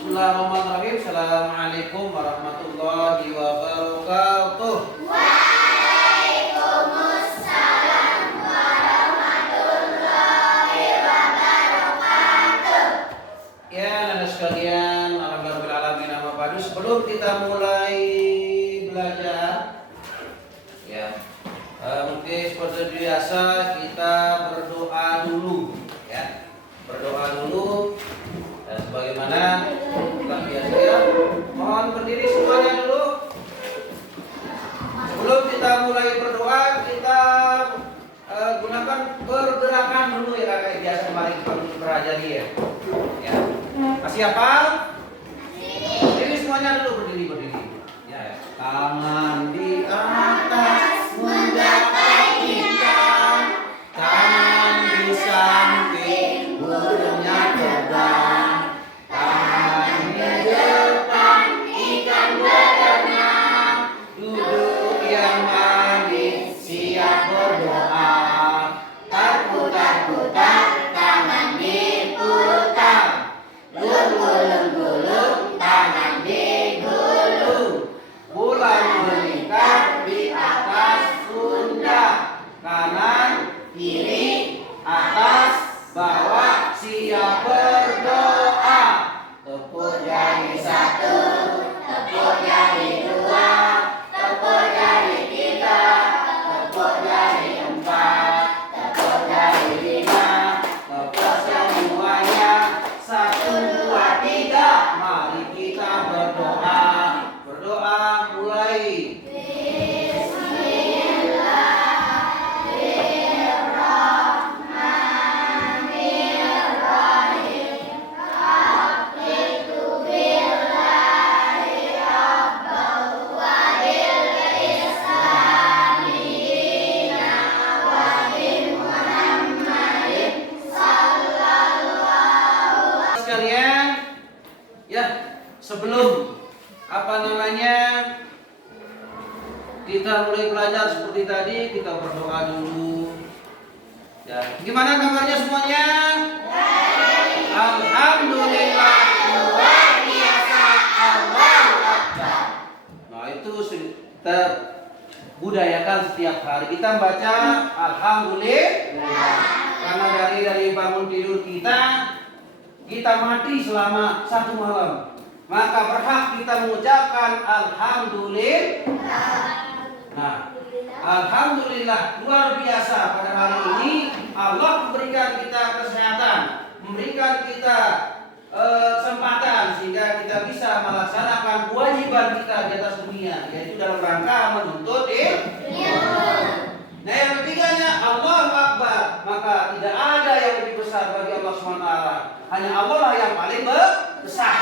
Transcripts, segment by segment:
Bismillahirrahmanirrahim. Assalamualaikum warahmatullahi wabarakatuh. Waalaikumsalam warahmatullahi wabarakatuh. Ya, anak sekalian, alhamdulillah alamin amma ba'du. Sebelum kita mulai belajar, ya, mungkin seperti biasa kita berdoa dulu, ya. Berdoa dulu. Dan sebagaimana kita biasa, ya, mohon berdiri semuanya dulu. Sebelum kita mulai berdoa, kita gunakan pergerakan dulu ya, kayak biasa kemarin kita belajar ya. Ya. Masih hafal? Berdiri semuanya dulu, berdiri. Ya. Tangan di atas menggapai bintang, tangan di samping burungnya terbang, tangan di depan ikan berenang, duduk yang manis siap berdoa, putar-putar tangan diputar, gulung-gulung tangan digulung, bulan melingkar di atas pundak, kanan kiri atas bawah siap berdoa, tepuk jari satu, tepuk jari dua, tepuk jari tiga, tepuk jari empat, tepuk jari lima, tepuk semuanya, satu dua tiga, mari kita berdoa. Berdoa mulai. Sekalian, ya, sebelum kita mulai belajar seperti tadi, kita berdoa dulu. Ya, gimana kabarnya semuanya? Alhamdulillah, luar biasa, Allahu Akbar. Nah, itu kita budayakan setiap hari kita baca alhamdulillah. Karena dari bangun tidur kita mati selama satu malam, maka berhak kita mengucapkan alhamdulillah. Nah, alhamdulillah luar biasa pada hari ini Allah memberikan kita kesehatan, memberikan kita kesempatan sehingga kita bisa melaksanakan kewajiban kita di atas dunia, yaitu dalam rangka menuntut ilmu. Nah, yang ketiganya Allahu Akbar, maka tidak ada yang lebih besar bagi Allah SWT. Hanya Allah lah yang paling besar.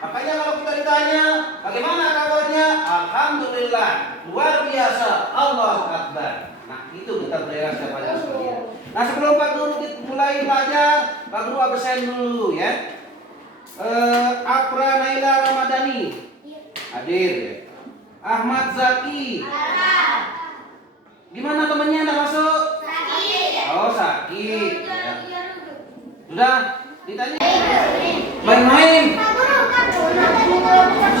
Makanya kalau kita ditanya bagaimana kabarnya, alhamdulillah luar biasa, Allahu Akbar. Nah, itu kita belajar kepada sekalian. Nah, sebelum Pak Guru mulai belajar, Pak Guru absen dulu ya. Afra Naila Ramadhani hadir ya. Ahmad Zaki. Gimana temannya, enggak masuk? Sakit. Oh, sakit. Ya. Sudah ditanya? Main-main.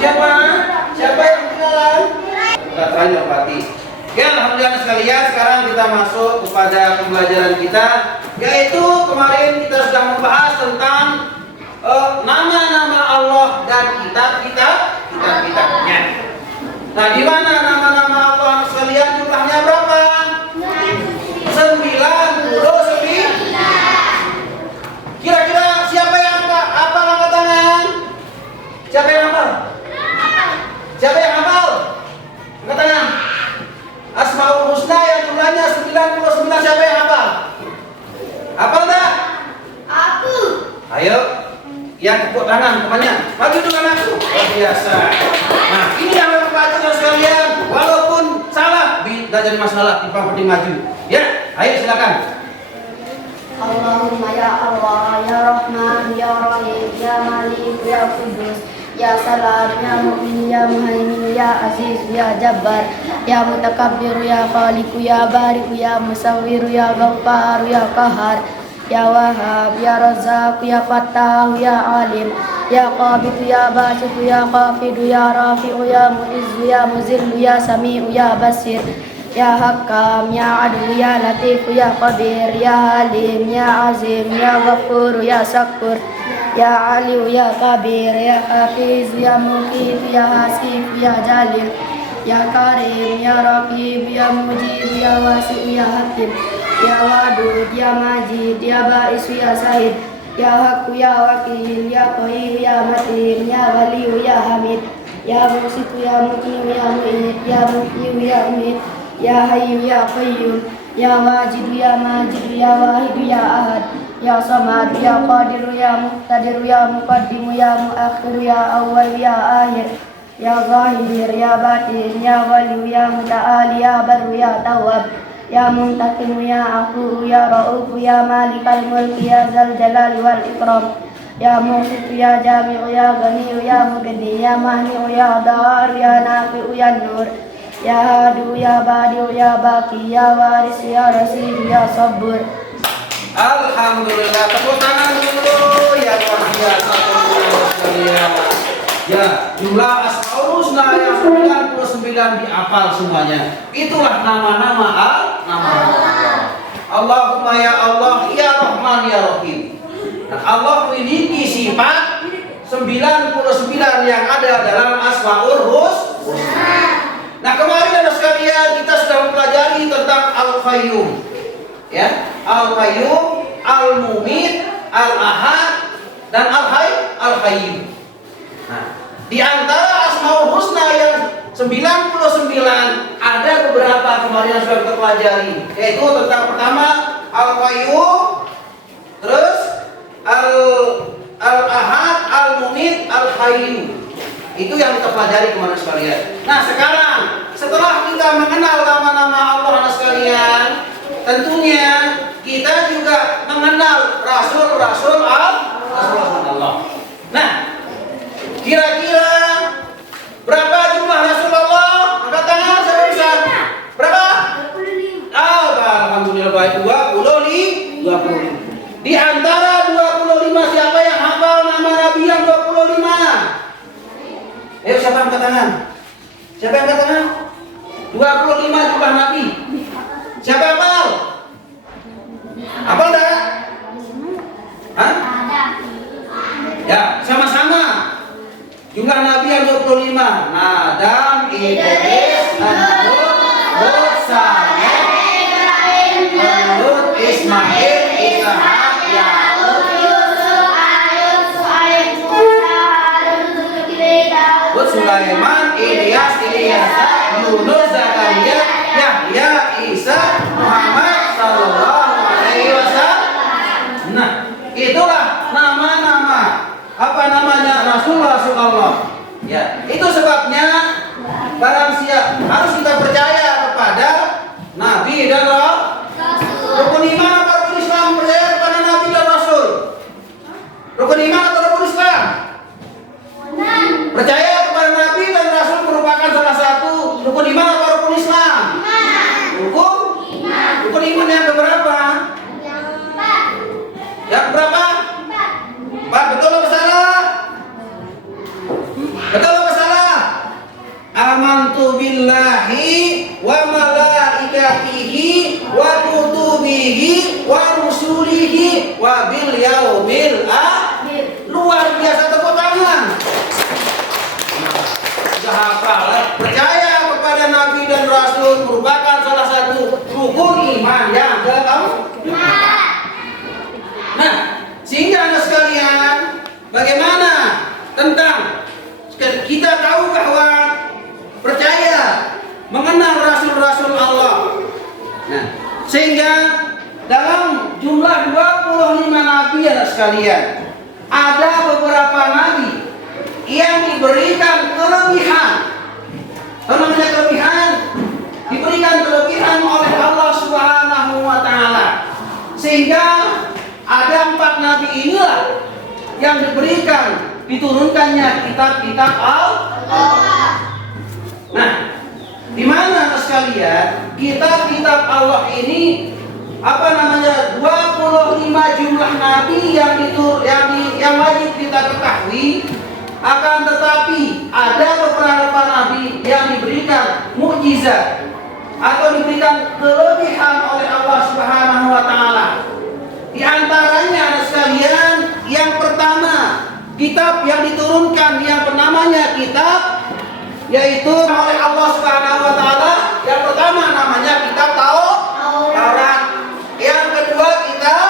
Siapa yang kenalan? Kita tanya Pati. Ya, alhamdulillah sekalian, sekarang kita masuk kepada pembelajaran kita, yaitu kemarin kita sudah membahas tentang nama-nama Allah dan kitab-kitabnya. Nah, di mana nama-nama Allah sekalian jumlahnya berapa? 99. Kira-kira siapa yang hafal angkat tangan? Siapa yang hafal? Siapa yang hafal? Angkat tangan. Asmaul Husna yang jumlahnya 99, siapa yang hafal? Hafal enggak? Aku. Ayo. Yang tepuk tangan temannya. Maju dulu anakku. Luar biasa. Nah, ini yang pelajaran sekalian. Walaupun salah, tidak jadi masalah. Yang penting maju. Ya, ayo silakan. Allahumma ya Allah, ya Rahman, ya Rahim, ya Malik, ya Kudus, ya Salam, ya Mu'min, ya Muhaimin, ya Aziz, ya Jabbar, ya Mutakabbir, ya Khaliq, ya Bari, ya Musawwir, ya Ghaffar, ya Qahar, Ya Wahhab, Ya Razzaq, Ya Fattah, Ya Alim, Ya Qabid, Ya Basit, Ya Qafid, Ya Rafi'u, Ya Mu'izz, Ya Muzillu, Ya Sami'u, Ya Basir, Ya Hakam, Ya Adil, Ya Latif, Ya Qadir, Ya Halim, Ya Azim, Ya Ghafur, Ya Sakur, Ya Ali, Ya Kabir, Ya Hafiz, Ya Muqit, Ya Hasib, Ya Jalil, Ya Karim, Ya Raqib, Ya Mujib, Ya Wasi', Ya Hakim, Ya Wadud, Ya Majid, Ya Ba'is, Ya Sahid, Ya Haqq, Ya Wakil, Ya Qayyum, Ya Matin, Ya Waliyu, Ya Hamid, Ya Muqsit, Ya Muqim, Ya Mu'id, Ya Muhyi, Ya Umid, Ya Hayyu, Ya Qayyum, Ya Wajid, Ya Majid, Ya Wahid, Ya Ahad, Ya Samad, Ya Qadir, Ya Muqtadir, Ya Muqaddim, Ya Muakhir, Ya Awwal, Ya Akhir, Ya Zahir, Ya Batin, Ya Wali, Ya Muta'ali, Ya Barru, Ya Tawwab, Ya Muntakim, Ya Afu, Ya Ra'uf, Ya Malikal Mulk, Ya Zal Jalal wal Ikram, Ya Muqsit, Ya Jami'u, Ya Ghani, Ya Mughni, Ya Mahni'u, Ya Dar, Ya Nafi'u, Ya Nur, Ya Hadu, Ya Badi'u, Ya Baqi, Ya Waris, Ya Rasid, Ya Sabur. Alhamdulillah, tepuk tangan dulu yang luar biasa teman-teman sekalian. Ya, jumlah Asmaul Husna yang 99 dihafal semuanya. Itulah nama-nama Allah. Allahumma ya Allah, ya Rahman ya Rahim. Nah, Allah memiliki sifat 99 yang ada dalam Asmaul Husna. Nah, kemarin ada sekalian kita sudah mempelajari tentang Al-Qayyum. Ya, Al-Qayyum, Al-Mumit, Al-Ahad, dan Al-Hayyum. Nah, di antara Asmaul Husna yang 99 ada beberapa kemarin yang sudah kita pelajari, yaitu tentang pertama Al-Qayyum, terus Al-Ahad, Al-Mumit, Al-Hayyum. Itu yang kita pelajari kemarin sekalian. Nah, sekarang setelah kita mengenal nama-nama Allah anak sekalian, tentunya kita juga mengenal Rasul-Rasul Allah. Nah, kira-kira berapa jumlah Rasulullah? Angkat tangan, siapa bisa? Berapa? 25. Alhamdulillah baik, 25. Di antara 25 siapa yang hafal nama Nabi yang 25? Ayo siapa angkat tangan? Siapa yang angkat tangan? 25 jumlah Nabi. Siapa hafal? Hafal enggak? Hah? Ya, sama-sama. Jumlah Nabi yang 25. Adam, Idris, Nuh, Saleh, Lut, Ismail, Ishak, Yakub, Yusuf, Ayub, Su'aib, Musa, Harun, Zulkifli, Daud, Sulaiman, Ilyas, Yunus, Zakaria, Yahya, Isa, Muhammad sallallahu alaihi wasallam. Nah, itulah nama-nama apa namanya Rasul Allah. Ya, itu sebabnya barang siapa harus kita percaya kepada Nabi dan Rasul. Rukun iman apa rukun Islam? Percaya kepada Nabi dan Rasul. Rukun iman atau rukun Islam? Percaya kepada Nabi dan Rasul merupakan salah satu rukun iman atau rukun Islam? Rukun iman yang keberapa? Yang berapa? 4. Betul atau salah? Betul atau salah? Amantu billahi wa malaikatihi wa kutubihi wa rusulihi wa bil yaumil akhir. Luar biasa, tepuk tangan. Sudah hafal. Percaya kepada Nabi dan Rasul merupakan salah satu rukun iman yang keempat. Nah, sehingga anak sekalian, bagaimana tentang kita tahu bahwa percaya mengenal Rasul-Rasul Allah. Nah, sehingga dalam jumlah 25 nabi anak sekalian, ada beberapa nabi yang diberikan kelebihan. Apa namanya kelebihan? Diberikan kelebihan oleh Allah Subhanahu wa taala. Sehingga ada 4 nabi inilah yang diturunkannya kitab-kitab Allah. Nah, di mana sekalian kitab-kitab Allah ini apa namanya 25 jumlah nabi yang wajib kita ketahui. Akan tetapi ada beberapa nabi yang diberikan mukjizat atau diberikan kelebihan oleh Allah Subhanahu wa taala. Di antaranya ada sekalian, yang pertama, kitab yang diturunkan yang namanya kitab, yaitu oleh Allah Subhanahu wa taala. Yang pertama namanya kitab Taurat. Yang kedua kitab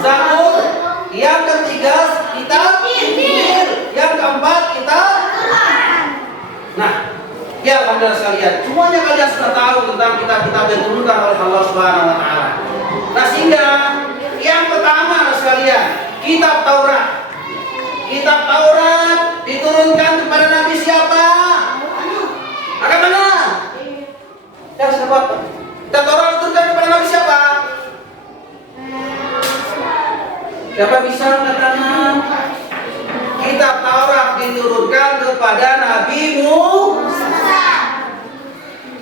Zabur. Yang ketiga kitab Injil. Yang keempat kitab. Nah, ya saudara sekalian, semuanya kalian sudah tahu tentang kitab-kitab yang diturunkan oleh Allah Subhanahu wa taala. Nah, sehingga yang pertama sekalian, kitab Taurat. Kitab Taurat diturunkan kepada Nabi siapa? Angkat tangan. Ya, siapa? Kitab Taurat diturunkan kepada Nabi siapa? Siapa bisa angkat tangan? Kitab Taurat diturunkan kepada Nabi Musa.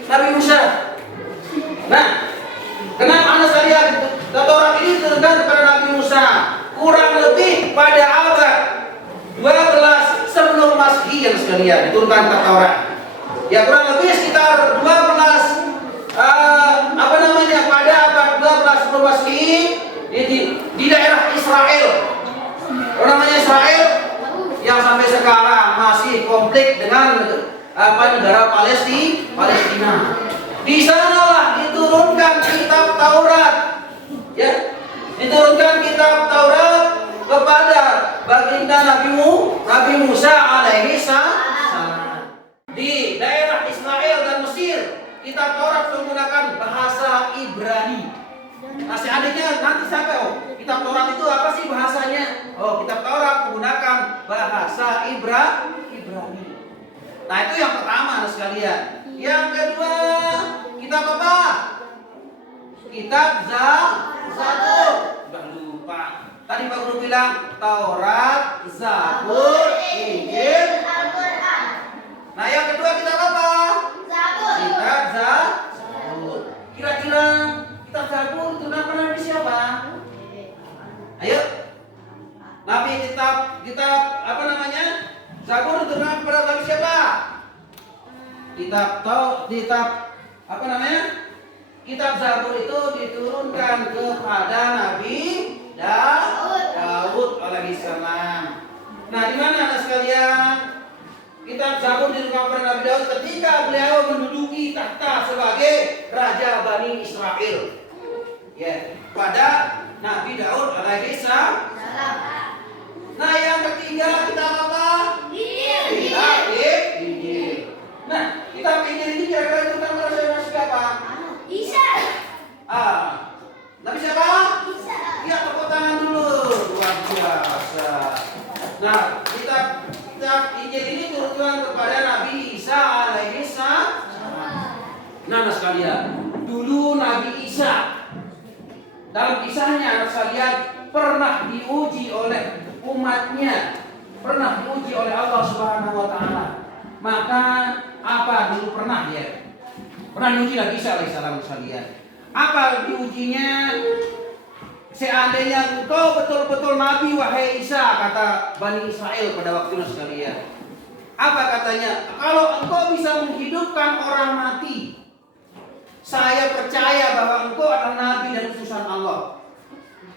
Nabi Musa. Nah, kenapa Anda sekalian Taurat ini diturunkan kepada Nabi Musa? Kurang lebih pada abad 12 sebelum Masehi yang sekalian diturunkan kitab Taurat. Ya, kurang lebih sekitar 12 pada abad 12 sebelum Masehi di daerah Israel. Namanya Israel yang sampai sekarang masih konflik dengan negara Palestina. Di sanalah diturunkan kitab Taurat. Ya, diturunkan kitab Taurat kepada baginda Nabi Musa alaihi salam. Di daerah Israel dan Mesir, kitab Taurat menggunakan bahasa Ibrani. Nah, seandainya nanti sampai kitab Taurat itu apa sih bahasanya? Kitab Taurat menggunakan bahasa Ibrani. Nah, itu yang pertama sekalian. Yang kedua, kitab apa? Kitab Zabur. Sudah lupa. Tadi Pak Guru bilang Taurat, Zabur, Injil, Al-Quran. Nah, yang kedua kitab apa? Zabur. Kitab Zabur. Kira-kira kitab Zabur itu nama Nabi siapa? Ayo. Nabi kitab apa namanya? Zabur itu nama pada Nabi siapa? Kitab apa namanya? Kitab Zabur itu diturunkan kepada Nabi Daud alaihissalam. Nah, di mana anak sekalian? Kitab Zabur diturunkan kepada Nabi Daud ketika beliau menduduki takhta sebagai raja Bani Israel. Ya, pada Nabi Daud alaihissalam. Nah, yang ketiga kitab apa? Kitab Injil. Nah, kitab Injil ini kira-kira diturunkan kepada Nabi siapa? Isa. Nabi siapa? Isa. Ya, tepuk tangan dulu. Luar biasa. Nah, kitab Injil ini turunkan kepada Nabi Isa alaihi salam. Nah, sekalian, dulu Nabi Isa dalam kisahnya anak sekalian pernah diuji oleh umatnya, pernah diuji oleh Allah Subhanahu wa taala. Maka apa dulu pernah dia? Pernah diuji Nabi Isa alaihissalam sekalian. Apa diujinya? Seandainya engkau betul-betul nabi wahai Isa, kata Bani Israel pada waktu itu sekalian. Apa katanya? Kalau engkau bisa menghidupkan orang mati, saya percaya bahwa engkau adalah nabi dan utusan Allah.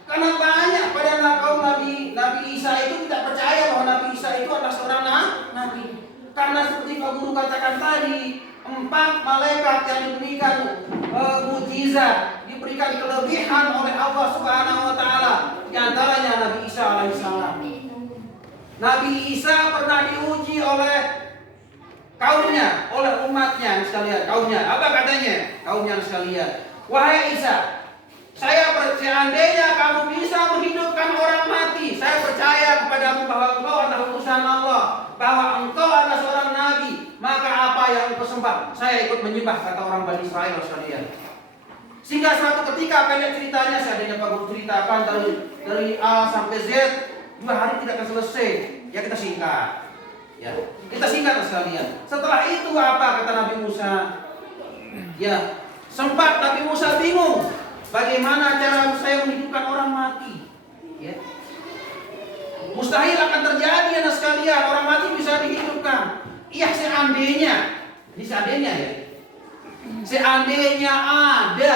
Karena banyak pada kaum Nabi Isa itu tidak percaya bahwa Nabi Isa itu adalah seorang nabi. Karena seperti Pak Guru katakan tadi, 4 malaikat yang diberikan mukjizat, diberikan kelebihan oleh Allah Subhanahu wa taala. Di antaranya Nabi Isa alaihissalam. Nabi Isa pernah diuji oleh kaumnya, oleh umatnya sekalian. Kaumnya, apa katanya? Kaumnya sekalian. Wahai Isa, saya percaya seandainya kamu bisa menghidupkan orang mati, saya percaya kepadamu bahwa engkau adalah utusan Allah, bahwa engkau adalah seorang nabi. Maka apa yang engkau sembah, saya ikut menyembah, kata orang Bani Israel sekalian. Sehingga suatu ketika pendek ceritanya, seandainya Pak Guru ceritakan dari A sampai Z, 2 hari tidak akan selesai. Ya, kita singkat. Ya, kita singkat sekalian. Setelah itu apa kata Nabi Musa? Ya, sempat Nabi Musa bingung. Bagaimana cara saya menghidupkan orang mati? Ya. Mustahil akan terjadi anak sekalian, orang mati bisa dihidupkan. Iya, seandainya, ini seandainya ya. Seandainya ada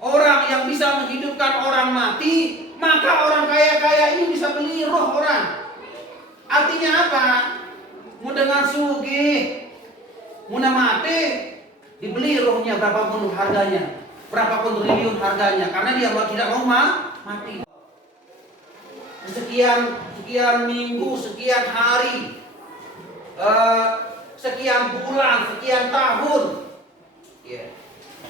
orang yang bisa menghidupkan orang mati, maka orang kaya-kaya ini bisa beli roh orang. Artinya apa? Mau dengan sugih, mau mati, dibeli rohnya berapapun harganya, berapapun triliun harganya, karena dia tidak mau mati. Sekian minggu, sekian hari, sekian bulan, sekian tahun, ya.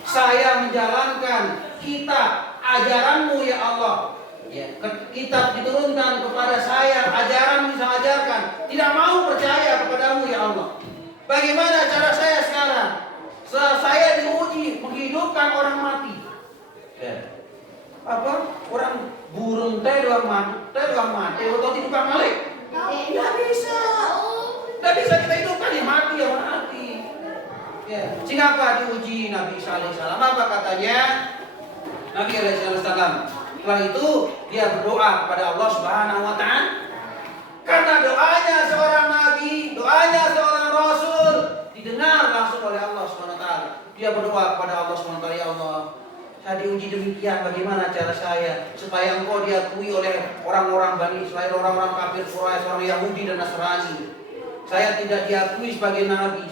Saya menjalankan kitab ajaranmu ya Allah. Ya, kitab diturunkan kepada saya, ajaran bisa ajarkan. Tidak mau percaya kepadamu ya Allah. Bagaimana cara saya sekarang? Saya diuji menghidupkan orang mati. Ya. Apa? Orang burung teh doang mati, atau hidupkan balik? Tidak bisa. Tidak bisa kita hidupkan, ya mati ya mati. Ya. Sehingga apa diuji Nabi Sallallahu Alaihi Wasallam? Apa katanya? Nabi Sallallahu Alaihi Wasallam. Setelah itu dia berdoa kepada Allah Subhanahu Wa Taala. Karena doanya seorang nabi, doanya seorang rasul didengar langsung oleh Allah Subhanahu Wa Taala. Dia berdoa kepada Allah Subhanahu Wa Taala, ya Allah, saya diuji demikian, bagaimana cara saya supaya engkau diakui oleh orang-orang Bani Israel, orang-orang kafir Quraisy, orang Yahudi dan Nasrani. Saya tidak diakui sebagai nabi.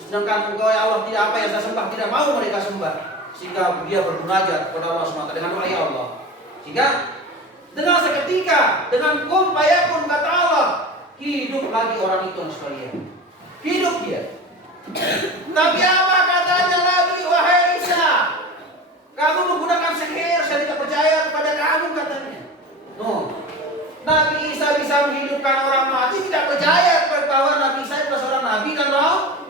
Sedangkan engkau ya Allah tidak apa yang saya sembah, tidak mau mereka sembah. Sehingga dia bermunajat kepada Allah SWT dengan doa ya Allah. Sehingga dengan seketika, dengan kun fayakun kata Allah, hidup lagi orang itu sekalian. Hidup dia. Tapi apa katanya lagi, wahai Isa? Kamu menggunakan sihir, saya tidak percaya kepada kamu katanya. Nabi Isa bisa menghidupkan orang mati, tidak percaya bahwa Nabi Isa adalah seorang nabi dan roh.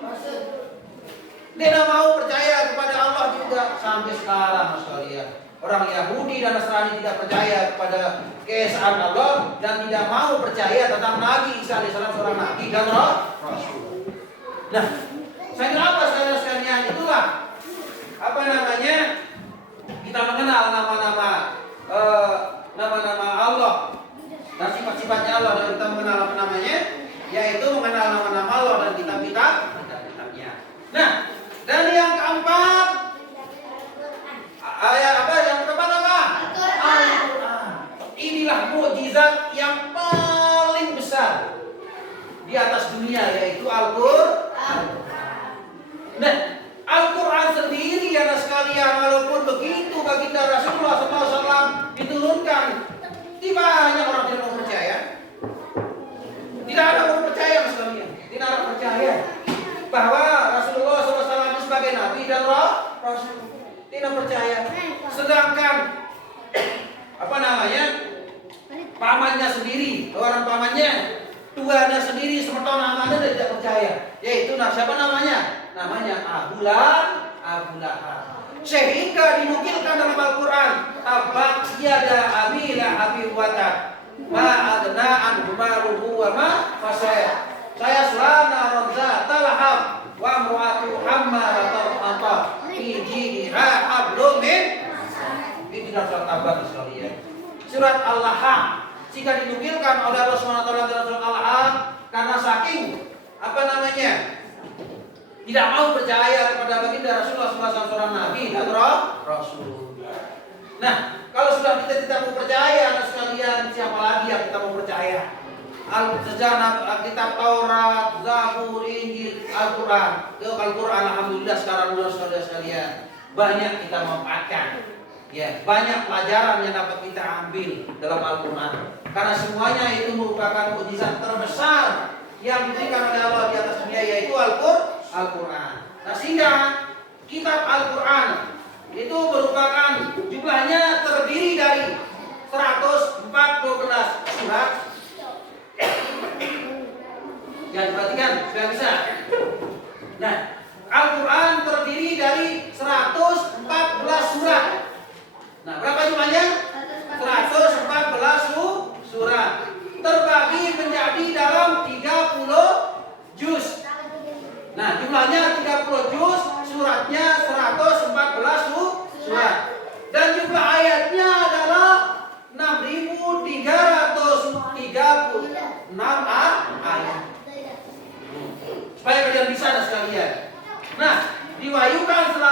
Dia tidak mau percaya kepada Allah juga sampai sekarang sekalian. Orang Yahudi dan Nasrani tidak percaya kepada keesaan Allah dan tidak mau percaya tentang Nabi Isa alaihissalam seorang nabi dan rasul. Nah, saya kira apa sekalian itulah apa namanya? Kita mengenal nama-nama Allah dan sifat-sifatnya Allah, dan kita mengenal apa namanya? Yaitu mengenal nama-nama Allah dan kitab-kitabnya. Nah, dan yang keempat, yang keempat apa? Al-Quran. Inilah mukjizat yang paling besar di atas dunia, yaitu Al-Quran. Nah, Al-Quran sendiri ya sekalian, walaupun begitu baginda Rasulullah SAW diturunkan, tidak banyak orang tidak mau percaya. Tidak ada orang percaya sekalian, tidak ada percaya bahwa Rasulullah SAW sebagai nabi dan rasul, tidak percaya. Sedangkan apa namanya, pamannya sendiri, orang pamannya, tuanya sendiri, seperti namanya tidak percaya. Yaitu siapa namanya? Namanya Abu Lahab. Sehingga dinukilkan dalam Al-Quran, Tabbat yada abi lahabin wa tab, ma adna anhu maluhu wa ma fasaya. Saya selana ronza talahab wa mu'atu hammalatul hatab fi jidha hablum min. Ini tidak surat Tabbat sekalian. Surat Al-Lahab jika dinukilkan oleh Allah SWT dalam surat Al-Lahab karena saking apa namanya, tidak mau percaya kepada baginda Rasulullah SAW seorang nabi dan rasul. Nah, kalau sudah kita tidak mau percaya, anak sekalian, siapa lagi yang kita mau percaya? Sejarah kitab Taurat, Zabur, Injil, Al-Quran. Al-Quran alhamdulillah sekarang saudara sekalian banyak kita manfaatkan. Ya, banyak pelajaran yang dapat kita ambil dalam Al-Quran. Karena semuanya itu merupakan mukjizat terbesar yang diberikan oleh Allah di atas dunia, yaitu Al-Quran. Nah, sehingga kitab Al-Quran itu merupakan jumlahnya terdiri dari 114 surat. Jangan perhatikan, sudah bisa. Nah, Al-Quran terdiri dari 114 surat. Nah, berapa jumlahnya? 114 surat. Terbagi menjadi dalam 30 juz. Nah, jumlahnya 30 juz, suratnya 114 surat.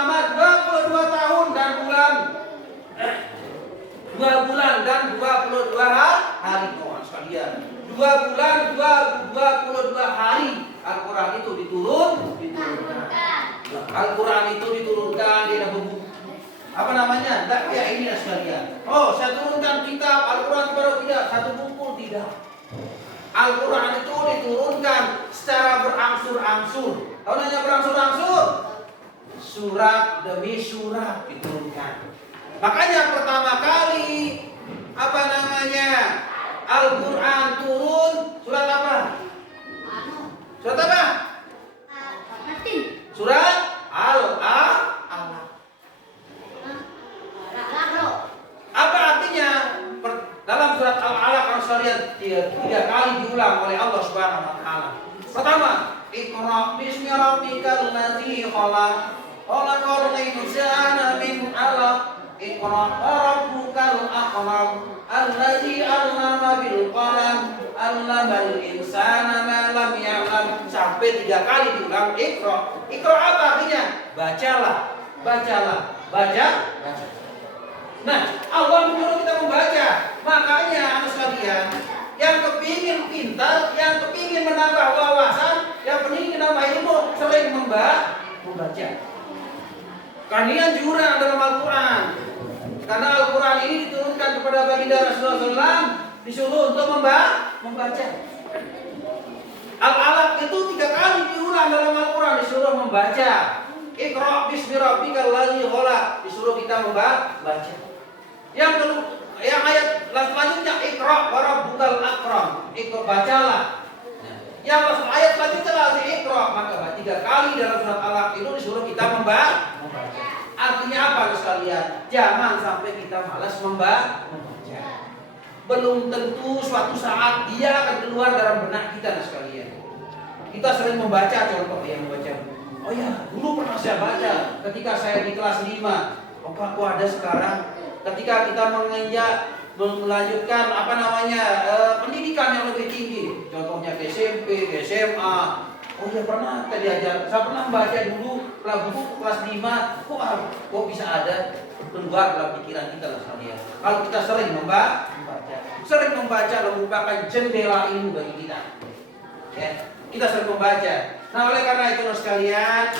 selama 22 tahun dan bulan 2 bulan dan 22 hari kawan sekalian. 2 bulan 22 hari Al-Quran itu diturunkan. Al-Quran itu diturunkan di dalam apa namanya? Enggak kayak ini sekalian. Oh, saya turunkan kitab Al-Quran kepada tidak satu buku tidak. Al-Quran itu diturunkan secara berangsur-angsur. Tahu nanya berangsur-angsur? Surat demi surat diturunkan. Makanya pertama kali apa namanya? Al-Quran turun surat apa? Surat apa? Surat Al-Alaq. Apa artinya? Dalam surat Al-Alaq harus kalian 3 kali diulang oleh Allah Subhanahu wa taala. Pertama, Iqra bismi rabbikal ladzi khalaq. Khalaqal insana min 'alaq. Iqra rabbukal akram. Alladzi 'allama bil qalam. 'Allamal insana ma lam ya'lam. Sampai 3 kali diulang Iqra. Iqra apa artinya? Bacalah. Baca. Nah, Allah menyuruh kita membaca. Makanya anak sekalian, yang kepingin pintar, yang kepingin menambah wawasan, yang kepingin menambah ilmu, sering membaca. Kalian jurang dalam Al-Quran. Karena Al-Quran ini diturunkan kepada baginda Rasulullah SAW, disuruh untuk membaca. Al-Alaq itu 3 kali diulang dalam Al-Quran, disuruh membaca. Iqra bismi rabbikal ladzi khalaq, disuruh kita membaca. Yang kedua, yang ayat selanjutnya Iqra wa rabbukal akram. Iqra, bacalah. Yang ayat selanjutnya lagi Iqra, maka 3 kali dalam surat Al-Alaq itu disuruh kita membaca. Artinya apa sekalian? Jangan sampai kita malas membaca. Belum tentu suatu saat dia akan keluar dalam benak kita sekalian. Kita sering membaca, contoh yang membaca. Oh ya, dulu pernah saya baca ketika saya di kelas 5. Oh, kok ada sekarang? Ketika kita melanjutkan apa namanya pendidikan yang lebih tinggi, contohnya ke SMP, ke SMA. Oh ya pernah tadi ajar, saya pernah membaca dulu buku kelas 5. Kok bisa ada keluar dalam pikiran kita sekalian. Kalau kita sering membaca, sering membaca merupakan jendela ilmu bagi kita. Ya, kita sering membaca. Nah oleh karena itu sekalian,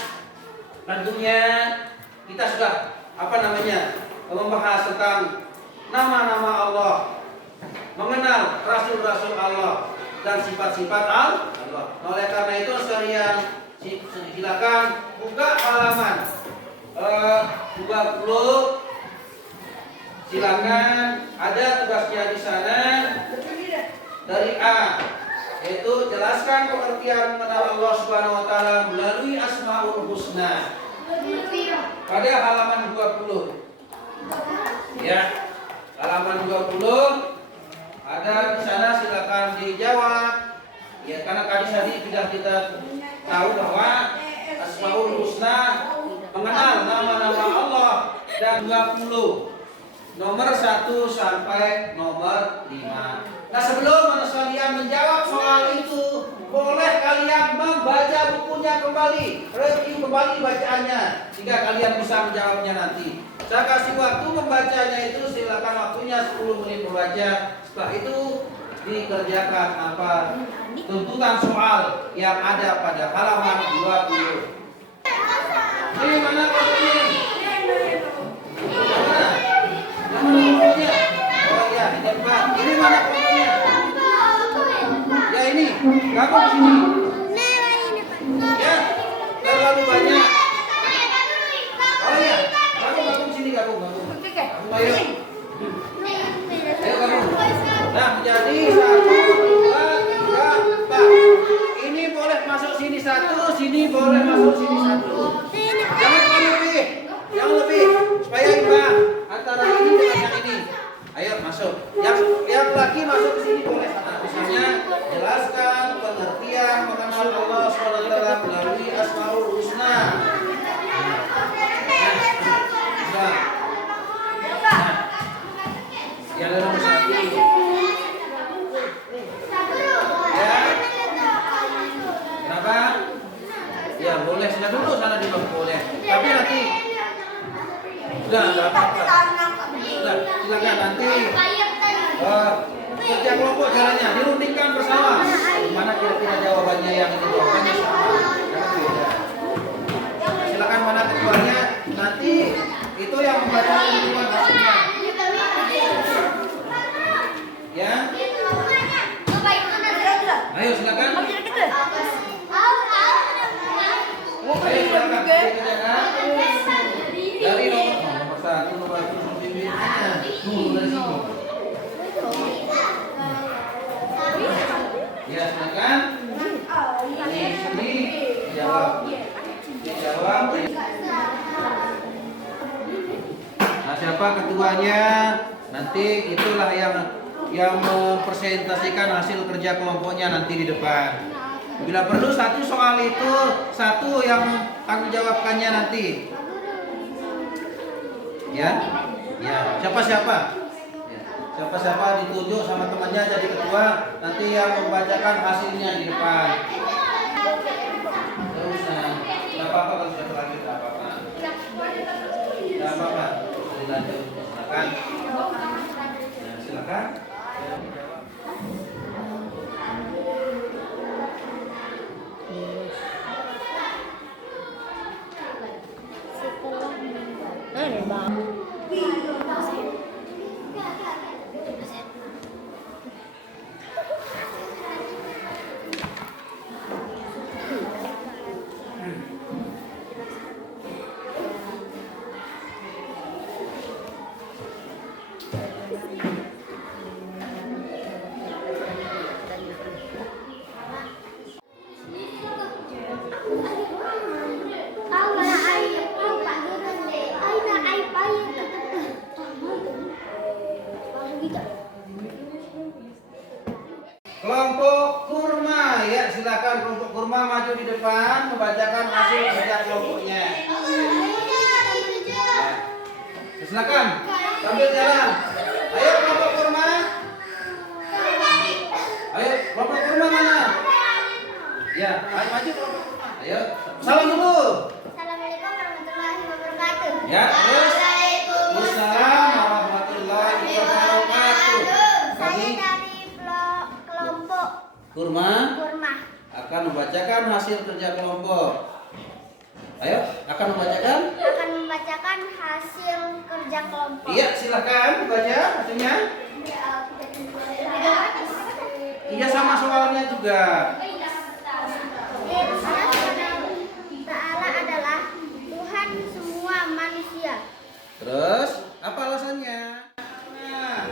tentunya kita sudah apa namanya membahas tentang nama-nama Allah, mengenal rasul-rasul Allah dan sifat-sifat Allah. Oleh karena itu sekalian, silakan buka halaman 20. Silakan, ada tugasnya di sana dari A, yaitu jelaskan pengertian mengenal Allah Subhanahu wa taala melalui Asmaul Husna. Pada halaman 20. Ya, halaman 20 ada di sana, silakan dijawab. Ya, karena tadi sudah kita tahu bahwa Asmaul Husna mengenal nama-nama Allah dan 20 nomor 1 sampai nomor 5. Nah, sebelum kalian menjawab soal itu, boleh kalian membaca bukunya kembali, review kembali bacaannya, sehingga kalian bisa menjawabnya nanti. Saya kasih waktu membacanya itu, silakan waktunya 10 menit membaca. Setelah itu dikerjakan apa tuntutan soal yang ada pada halaman 20. Ini mana bukunya? Oh ya, di depan. Ini mana bukunya? Ya ini, kamu di sini. Ya, terlalu banyak. Oh ya, kamu sini, kamu. Ayo. Ayo kamu. Nah, jadi 1, 2, 3, 4. Ini boleh masuk sini 1, sini boleh masuk sini 1. Jangan lebih, supaya imbang antara ini dengan yang ini. Ayo masuk. Yang lagi masuk ke sini boleh. Misalnya jelaskan pengertian mengenal Allah SWT melalui Asmaul Husna. Yang nomor 1. Ya. Kenapa? Ya boleh, sudah dulu sana di bawah boleh. Tapi nanti Sudah, nggak apa-apa. Sudah, silakan nanti. Kerja kelompok jalannya dirundingkan bersama. Mana kira-kira jawabannya yang ini jawabannya sama? Jangan beda. Silakan mana ketuanya. Nanti itu yang membacakan duluan hasilnya. Ya. Ayo silakan. Ayo silakan. Dari nomor 1 nomor 1 pimpinan. Dari sini. Ya silakan. Di sini dijawab. Nah siapa ketuanya? Nanti itulah yang mempresentasikan hasil kerja kelompoknya nanti di depan. Bila perlu satu soal itu satu yang tanggung jawabkannya nanti. Ya, ya. Siapa-siapa? Ya. Siapa-siapa ditunjuk sama temannya jadi ketua. Nanti yang membacakan hasilnya di depan. Terus, nggak apa-apa kalau sudah terlanjur, nggak apa-apa. Nggak apa-apa. Dilanjut, silakan. Nah, silakan. Kelompok kurma, ya silakan kelompok kurma maju di depan membacakan hasil kerja kelompoknya. Ya. Silakan, sambil jalan. Ayo kelompok kurma. Ayo kelompok kurma mana? Ya, ayo maju kelompok kurma. Ayo, salam dulu. Assalamualaikum warahmatullahi wabarakatuh. Ya, terus. Waalaikumsalam warahmatullahi wabarakatuh. Saya dari kelompok Kurma kurma. akan membacakan hasil kerja kelompok. Ayo, akan membacakan? Akan membacakan hasil kerja kelompok. Iya, silakan baca hasilnya. Iya, sama soalnya juga. Ta'ala adalah Tuhan semua manusia. Terus, apa alasannya? Nah.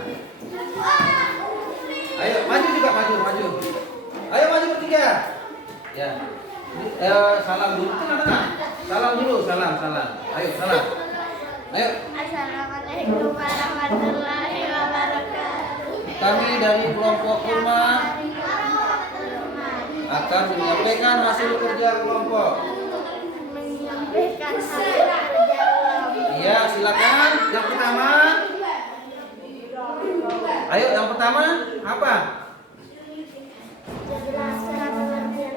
Ayo, maju juga, maju. Ayo maju bertiga. Ya. Salam dulu, tengah. Salam dulu, salam. Ayo, salam. Ayo. Assalamualaikum warahmatullahi wabarakatuh. Kami dari kelompok kurma akan menyampaikan hasil kerja kelompok. Menyampaikan hasil kerja kelompok. Iya, silakan. Yang pertama. Ayo, yang pertama apa? Jelaskan pengertian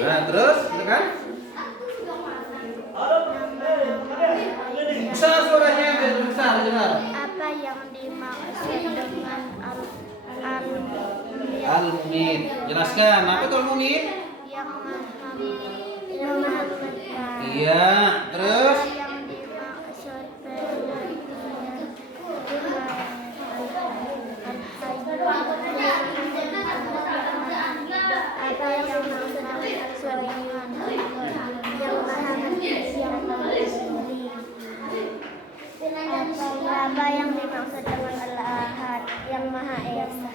Nah, terus, silakan. Besar suaranya, biar besar dengar. apa yang dimaksud dengan Al-Mu'min. Jelaskan, apa itu Al-Mu'min? yang maha besar. Iya, terus. Apa yang dimaksud dengan apa yang dimaksud dengan yang maha apa yang dimaksud dengan Al-Ahad yang maha esa.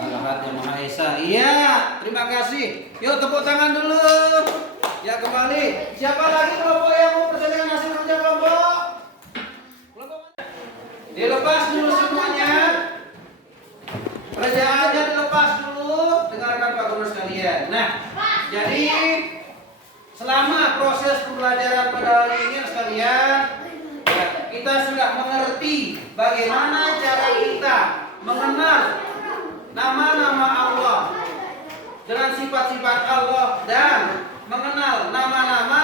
Al-Ahad yang Maha Esa. Iya, terima kasih. Yuk tepuk tangan dulu. Ya kembali. Siapa lagi kelompok yang mau perselisihan hasil kerja kelompok? Dilepas dulu semuanya. Kerjaannya dilepas dulu. Dengarkan Pak Guru sekalian. Nah, jadi selama proses pembelajaran pada hari ini sekalian, ya, kita sudah mengerti bagaimana cara kita mengenal nama-nama Allah dengan sifat-sifat Allah dan mengenal nama-nama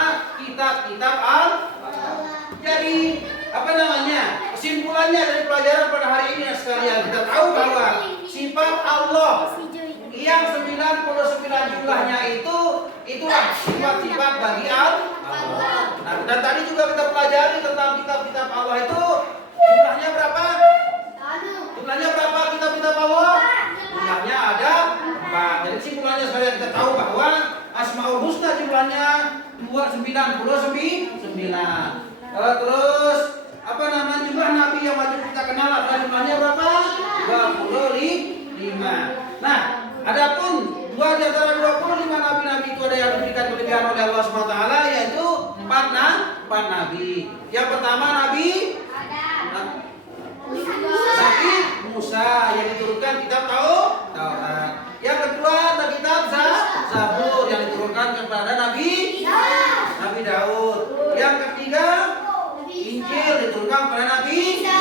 kesimpulannya dari pelajaran pada hari ini sekalian, kita tahu bahwa sifat Allah yang 99 jumlahnya itulah sifat-sifat bagi Allah. Nah, dan tadi juga kita pelajari tentang kitab-kitab Allah itu jumlahnya berapa? Jumlahnya berapa kitab-kitab Allah? Jumlahnya ada 4. Jadi kesimpulannya sekalian kita tahu bahwa Asmaul Husna jumlahnya 99. Terus apa namanya jumlah nabi yang wajib kita kenal adalah jumlahnya berapa? 25. Nah, adapun 2 di antara 25 nabi-nabi itu ada yang diberikan kelebihan oleh Allah SWT, yaitu 4 nabi. Yang pertama Nabi Musa yang diturunkan kitab Taurat. Yang kedua kitab Zabur yang diturunkan kepada Nabi Daud. Yang ketiga Injil diturunkan kepada Nabi Isa.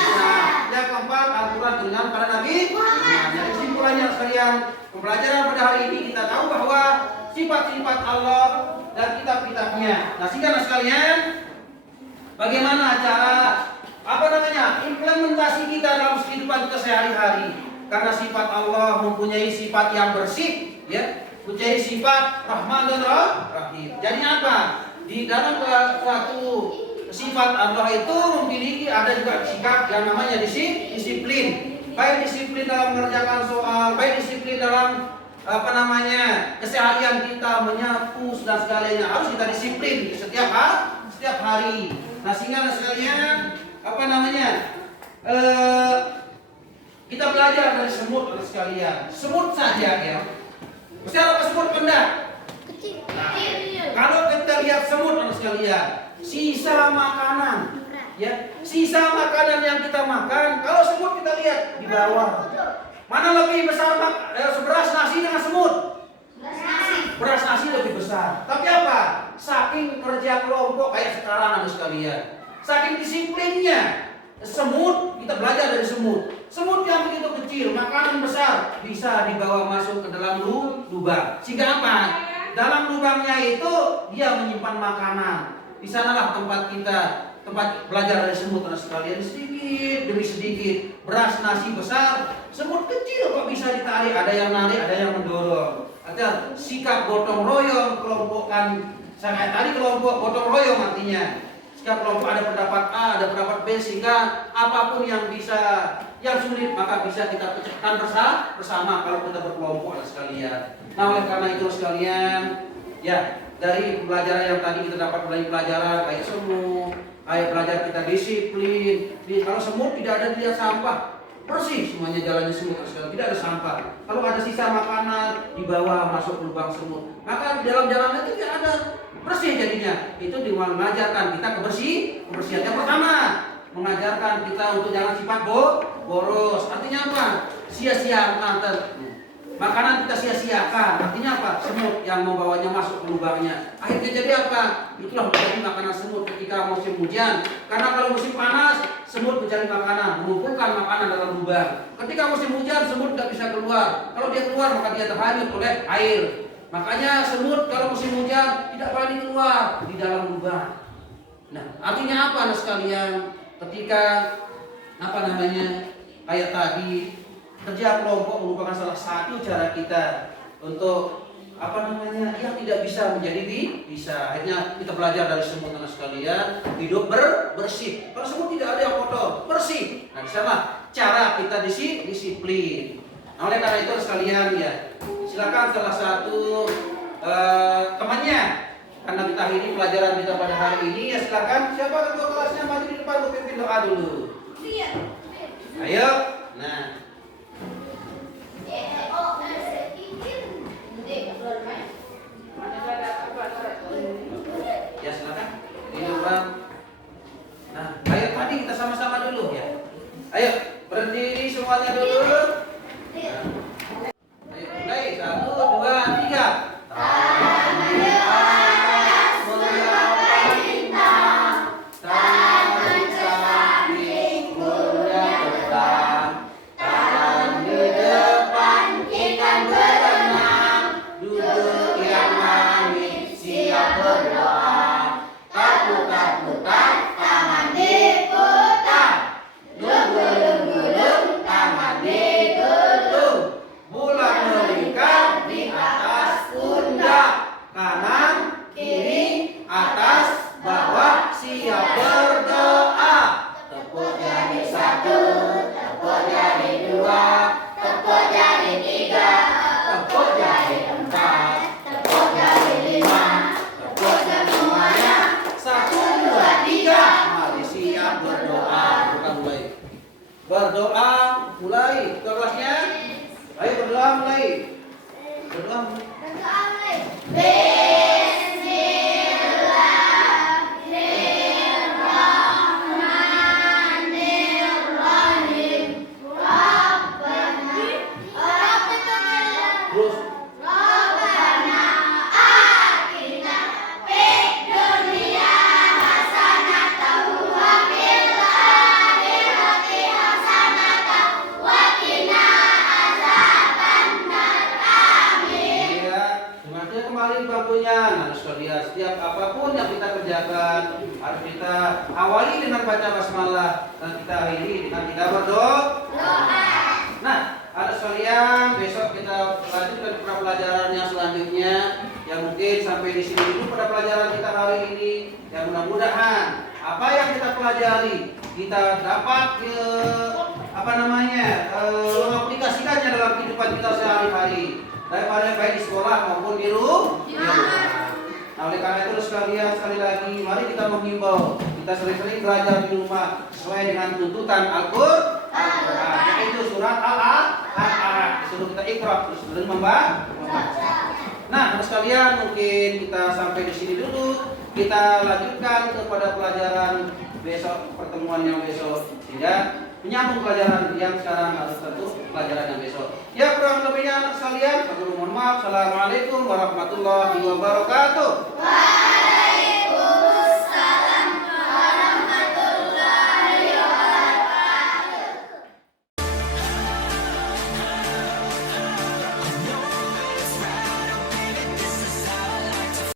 Yang keempat Al-Quran diturunkan kepada Nabi Muhammad. Jadi kesimpulannya sekalian, pembelajaran pada hari ini kita tahu bahwa sifat-sifat Allah dan kitab-kitabnya. Nah, sehingga sekalian, bagaimana cara implementasi kita dalam kehidupan kita sehari-hari? Karena sifat Allah mempunyai sifat yang bersih, ya, mempunyai sifat Rahman dan Rahim. Jadi apa? Di dalam suatu sifat Allah itu memiliki ada juga sikap yang namanya disiplin. Baik disiplin dalam mengerjakan soal, baik disiplin dalam keseharian kita menyapu dan segalanya harus kita disiplin setiap hari. Nah, sehingga sekalian kita belajar dari semut sekalian. Semut saja ya. Mesti apa semut benda? Nah, kalau kita lihat semut sekalian, sisa makanan, ya, sisa makanan yang kita makan, kalau semut kita lihat di bawah, mana lebih besar seberas nasi dengan semut? Beras nasi lebih besar. Tapi apa? Saking kerja kelompok kayak sekarang sekalian, saking disiplinnya semut, kita belajar dari semut. Semut yang begitu kecil, makanan besar bisa dibawa masuk ke dalam lubang. Sehingga apa? Dalam lubangnya itu dia menyimpan makanan. Di sanalah tempat belajar dari semut sekalian, sedikit demi sedikit. Beras nasi besar, semut kecil kok bisa ditarik, ada yang narik, ada yang mendorong. Artinya sikap gotong royong, kelompokan. Saya tadi kelompok gotong royong artinya sikap kelompok, ada pendapat A, ada pendapat B, sehingga apapun yang sulit maka bisa kita pecahkan bersama kalau kita berkelompok sekalian. Nah, oleh karena itu sekalian, ya, dari pelajaran yang tadi kita dapat pelajaran kayak semut, kayak belajar kita disiplin. Kalau semut tidak ada dia sampah, bersih semuanya jalannya semut sekalian, tidak ada sampah. Kalau ada sisa makanan dibawa masuk lubang semut, maka di dalam jalannya itu tidak ada, bersih jadinya. Itu mengajarkan kita kebersihan. Yang pertama, mengajarkan kita untuk jangan sifat boros. Artinya apa? Sia-siakan makanan, kita sia-siakan. Artinya apa? Semut yang membawanya masuk ke lubangnya. Akhirnya jadi apa? Itulah menjadi makanan semut ketika musim hujan. Karena kalau musim panas, semut mencari makanan, mengumpulkan makanan dalam lubang. Ketika musim hujan, semut tidak bisa keluar. Kalau dia keluar, maka dia terhanyut oleh air. Makanya semut kalau musim hujan tidak berani keluar di dalam lubang. Nah, artinya apa sekalian? Ketika kayak tadi, kerja kelompok merupakan salah satu cara kita untuk yang tidak bisa menjadi bisa. Akhirnya kita belajar dari semut sekalian, hidup bersih. Kalau semut tidak ada yang kotor, bersih. Nah, di sana cara kita disiplin. Nah, oleh karena itu sekalian, ya, silakan salah satu temannya, karena kita akhiri pelajaran kita pada hari ini, ya silakan siapa ketua kelasnya maju di depan untuk pimpin doa dulu. Ayo. Nah, ya silakan di depan. Nah, ayo tadi kita sama-sama dulu ya. Ayo berdiri semuanya dulu. Nah. Ayo mulai 1, 2, 3. Tak mulai. Berdoa mulai. Terus iya, semangatnya kembali di bangkunya. Nah, sekalian, setiap apapun yang kita kerjakan harus kita awali dengan baca basmalah dan kita akhiri dengan kita berdoa. Nah, ada sekalian, besok kita lanjutkan pada pelajaran yang selanjutnya. Ya mungkin sampai di sini dulu pada pelajaran kita hari ini. Ya mudah-mudahan apa yang kita pelajari kita dapat mengaplikasikannya dalam kehidupan kita sehari-hari, baik di sekolah maupun di rumah. Nah, oleh karena itu sekalian, sekali lagi mari kita menghimbau kita sering-sering belajar di rumah sesuai dengan tuntutan Al-Qur'an, yaitu surat Al-A'raf. Disuruh kita iqra, disuruh membaca. Nah, sekalian mungkin kita sampai di sini dulu. Kita lanjutkan kepada pelajaran besok, pertemuan yang besok, sehingga menyambung pelajaran yang sekarang harus tentu pelajaran yang besok. Ya, kurang lebihnya anak sekalian, mohon maaf. Assalamualaikum warahmatullahi wabarakatuh.